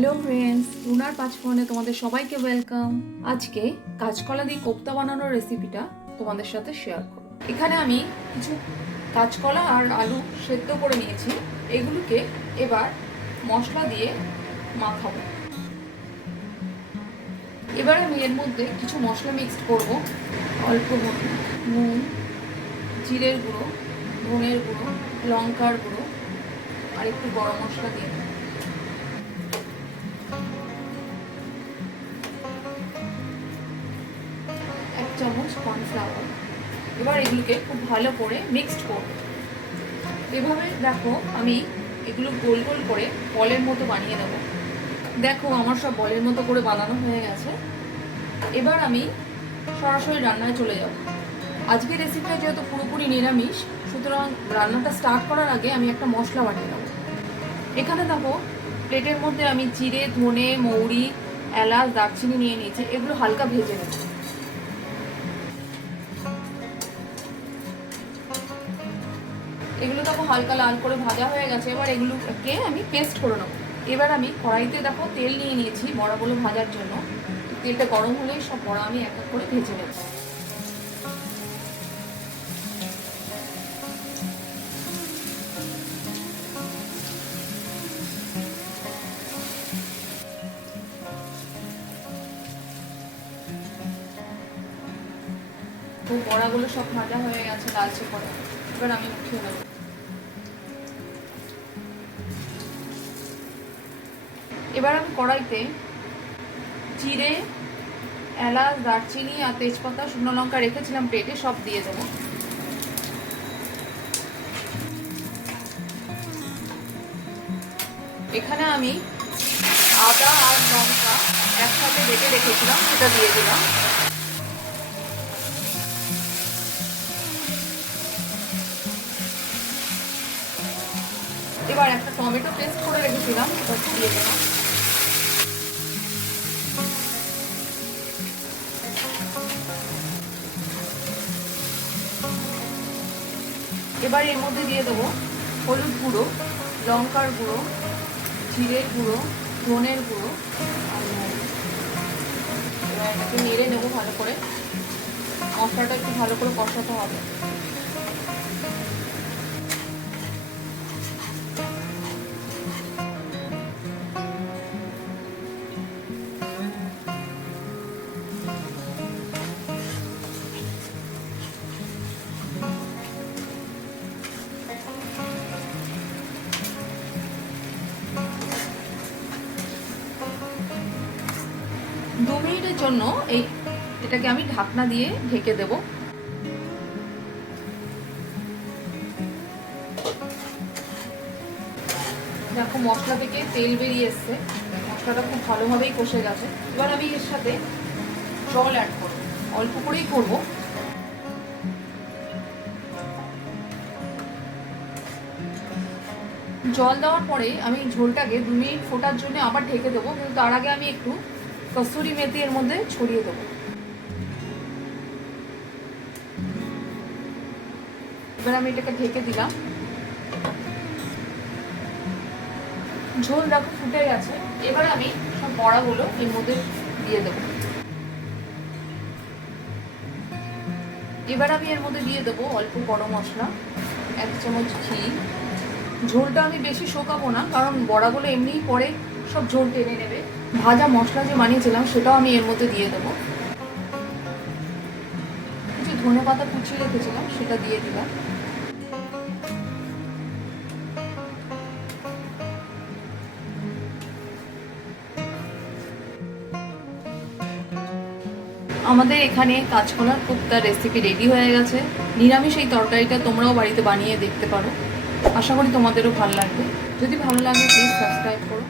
Hello friends রুনার পাঁচফোড়নে তোমাদের সবাইকে ওয়েলকাম আজকে কাঁচকলা দিয়ে কোপ্তা বানানোর রেসিপিটা তোমাদের সাথে শেয়ার করব। এখানে আমি কিছু কাঁচকলা আর আলু সেদ্ধ করে নিয়েছি। এগুলোকে এবার মশলা দিয়ে মাখাবো। এবার আমি এর মধ্যে কিছু মশলা মিক্সড করব। অল্প নুন, জিরের গুঁড়ো, ধনের গুঁড়ো, লঙ্কার গুঁড়ো, আর একটু গরম মশলা দিয়ে দেবো। চামচ কর্নফ্লাওয়ার এবার এগুলোকে খুব ভালো করে মিক্সড করব। এভাবে দেখো আমি এগুলো গোল গোল করে বলের মতো বানিয়ে নেব। দেখো আমার সব বলের মতো করে বানানো হয়ে গেছে। এবার আমি সরাসরি রান্নায় চলে যাব। আজকের রেসিপিটা যেহেতু পুরোপুরি নিরামিষ, সুতরাং রান্নাটা স্টার্ট করার আগে আমি একটা মশলা বানিয়ে নেব। এখানে দেখো প্লেটের মধ্যে আমি জিরে, ধনে, মৌরি, এলাচ, দারচিনি নিয়ে নিয়েছি। এগুলো হালকা ভেজে নেব। এগুলো দেখো হালকা লাল করে ভাজা হয়ে গেছে। এবার এগুলোকে আমি পেস্ট করে নেব। এবার আমি কড়াইতে দেখো তেল নিয়ে নিয়েছি বড়াগুলো ভাজার জন্য। তেলটা গরম হলেই সব বড়া আমি এক এক করে ভেজে নেব। তো বড়াগুলো সব ভাজা হয়ে গেছে লালচে করে। এবার আমি এবার আমি কড়াইতে জিরে, এলাচ, দারচিনি আর তেজপাতা, শুকনো লঙ্কা রেখেছিলাম পেটে সব দিয়ে দেবো। এখানে আমি আদা আর লঙ্কা একসাথে বেটে রেখেছিলাম, সেটা দিয়ে দিলাম। এবার একটা টমেটো পেস্ট করে রেখেছিলাম ওটা দিয়ে দেবো এবার এর মধ্যে দিয়ে দেবো হলুদ গুঁড়ো, লঙ্কার গুঁড়ো, জিরের গুঁড়ো, ধনের গুঁড়ো এবার এটাকে নেড়ে নেব ভালো করে। মশলাটা একটু ভালো করে কষাতে হবে। মিনিটের জন্য এই এটাকে আমি ঢাকনা দিয়ে ঢেকে দেব। দেখো, মশলা থেকে তেল বেরিয়ে এসছে। মশলাটা খুব ভালোভাবেই কষে গেছে। এবার আমি এর সাথে জল অ্যাড করব। অল্প করেই করব। জল দেওয়ার পরে আমি ঝোলটাকে দু মিনিট ফোটার জন্য আবার ঢেকে দেবো। কিন্তু তার আগে আমি একটু কসুরি মেথি এর মধ্যে ছড়িয়ে দেবো। এবার আমি এটাকে ঢেকে দিলাম। ঝোল দেখো ফুটে গেছে। এবার আমি সব বড়াগুলো এর মধ্যে দিয়ে দেবো। এবার আমি এর মধ্যে দিয়ে দেবো অল্প গরম মশলা, এক চামচ ঘি। ঝোলটা আমি বেশি শোকাবো না, কারণ বড়াগুলো এমনিই পরে সব ঝোল টেনে নেবে। ভাজা মশলা যে বানিয়েছিলাম, সেটাও আমি এর মধ্যে দিয়ে দেবো। কিছু ধনে পাতা কুচিয়ে রেখেছিলাম, সেটা দিয়ে দিলাম। আমাদের এখানে কাঁচকলার কোপ্তার রেসিপি রেডি হয়ে গেছে। নিরামিষ এই তরকারিটা তোমরাও বাড়িতে বানিয়ে দেখতে পারো। আশা করি তোমাদেরও ভালো লাগবে। যদি ভালো লাগে প্লিজ সাবস্ক্রাইব করো।